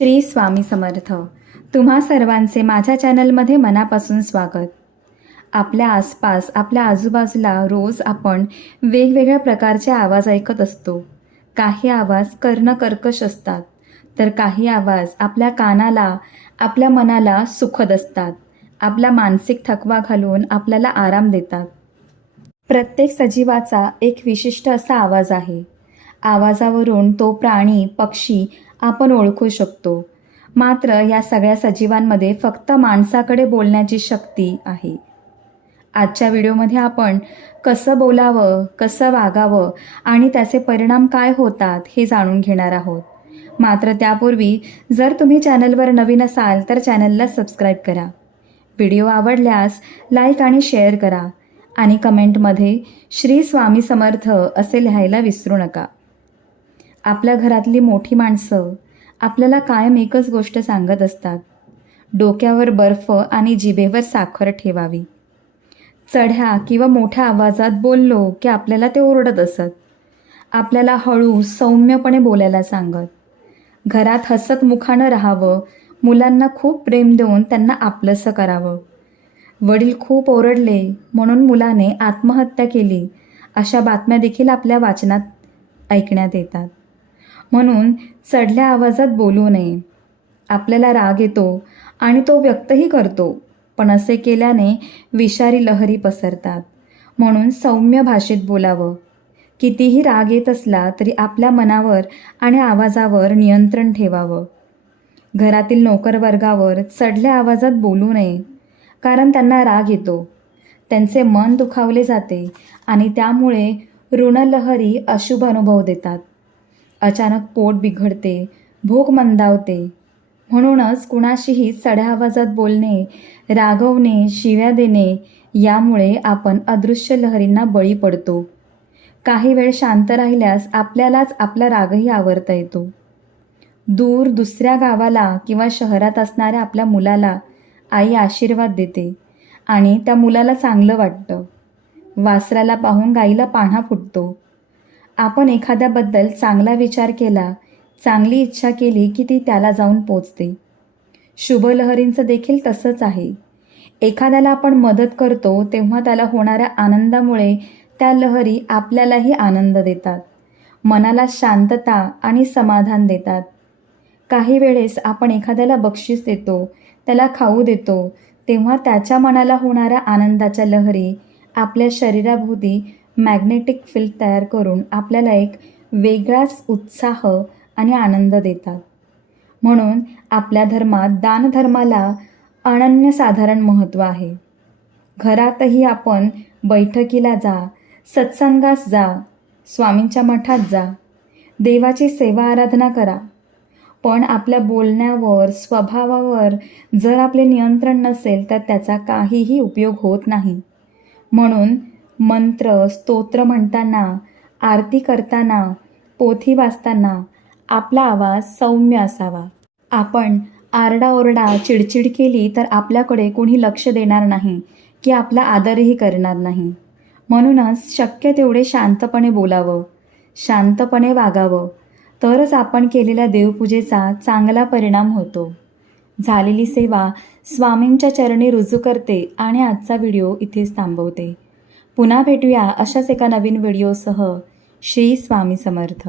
श्री स्वामी समर्थ. तुम्हा सर्वांचे माझ्या चॅनलमध्ये मनापासून स्वागत. आपल्या आसपास आपल्या आजूबाजूला रोज आपण वेगवेगळ्या प्रकारचे आवाज ऐकत असतो. काही आवाज कर्णकर्कश असतात तर काही आवाज आपल्या कानाला आपल्या मनाला सुखद असतात. आपला मानसिक थकवा घालून आपल्याला आराम देतात. प्रत्येक सजीवाचा एक विशिष्ट असा आवाज आहे. आवाजावरून तो प्राणी पक्षी आपण ओळखू शकतो. मात्र या सगळ्या सजीवांमध्ये फक्त माणसाकडे बोलण्याची शक्ती आहे. आजच्या व्हिडिओमध्ये आपण कसं बोलावं कसं वागावं आणि त्याचे परिणाम काय होतात हे जाणून घेणार आहोत. मात्र त्यापूर्वी जर तुम्ही चॅनलवर नवीन असाल तर चॅनलला सबस्क्राईब करा. व्हिडिओ आवडल्यास लाईक आणि शेअर करा. आणि कमेंटमध्ये श्री स्वामी समर्थ असे लिहायला विसरू नका. आपल्या घरातली मोठी माणसं आपल्याला कायम एकच गोष्ट सांगत असतात. डोक्यावर बर्फ आणि जिभेवर साखर ठेवावी. चढ्या किंवा मोठ्या आवाजात बोललो की आपल्याला ते ओरडत असत. आपल्याला हळू सौम्यपणे बोलायला सांगत. घरात हसत मुखानं राहावं मुलांना खूप प्रेम देऊन त्यांना आपलंसं करावं. वडील खूप ओरडले म्हणून मुलाने आत्महत्या केली अशा बातम्या देखील आपल्या वाचनात ऐकण्यात येतात. म्हणून चढल्या आवाजात बोलू नये. आपल्याला राग येतो आणि तो व्यक्तही करतो पण असे केल्याने विषारी लहरी पसरतात. म्हणून सौम्य भाषेत बोलावं. कितीही राग येत असला तरी आपल्या मनावर आणि आवाजावर नियंत्रण ठेवावं. घरातील नोकरवर्गावर चढल्या आवाजात बोलू नये कारण त्यांना राग येतो. त्यांचे मन दुखावले जाते आणि त्यामुळे ऋणलहरी अशुभ अनुभव देतात. अचानक पोट बिघडते भूक मंदावते. म्हणूनच कुणाशीही चढ्या आवाजात बोलणे रागवणे शिव्या देणे यामुळे आपण अदृश्य लहरींना बळी पडतो. काही वेळ शांत राहिल्यास आपल्यालाच आपला रागही आवरता येतो. दूर दुसऱ्या गावाला किंवा शहरात असणाऱ्या आपल्या मुलाला आई आशीर्वाद देते आणि त्या मुलाला चांगलं वाटतं. वासराला पाहून गाईला पान्हा फुटतो. आपण एखाद्याबद्दल चांगला विचार केला चांगली इच्छा केली की ती त्याला जाऊन पोचते. शुभलहरींचं देखील तसंच आहे. एखाद्याला आपण मदत करतो तेव्हा त्याला होणाऱ्या आनंदामुळे त्या लहरी आपल्यालाही आनंद देतात. मनाला शांतता आणि समाधान देतात. काही वेळेस आपण एखाद्याला बक्षीस देतो त्याला खाऊ देतो तेव्हा त्याच्या मनाला होणाऱ्या आनंदाच्या लहरी आपल्या शरीराभोवती मॅग्नेटिक फील्ड तयार करून आपल्याला एक वेगळाच उत्साह आणि आनंद देतात. म्हणून आपल्या धर्मात दानधर्माला अनन्यसाधारण महत्त्व आहे. घरातही आपण बैठकीला जा सत्संगास जा स्वामींच्या मठात जा देवाची सेवा आराधना करा. पण आपल्या बोलण्यावर स्वभावावर जर आपले नियंत्रण नसेल तर त्याचा काहीही उपयोग होत नाही. म्हणून मंत्र स्तोत्र म्हणताना आरती करताना पोथी वाचताना आपला आवाज सौम्य असावा. आपण आरडाओरडा चिडचिड केली तर आपल्याकडे कोणी लक्ष देणार नाही की आपला आदरही करणार नाही. म्हणूनच शक्य तेवढे शांतपणे बोलावं शांतपणे वागावं तरच आपण केलेल्या देवपूजेचा चांगला परिणाम होतो. झालेली सेवा स्वामींच्या चरणी रुजू करते आणि आजचा व्हिडिओ इथेच थांबवते. पुन्हा भेटूया अशाच एका नवीन व्हिडिओसह. श्री स्वामी समर्थ.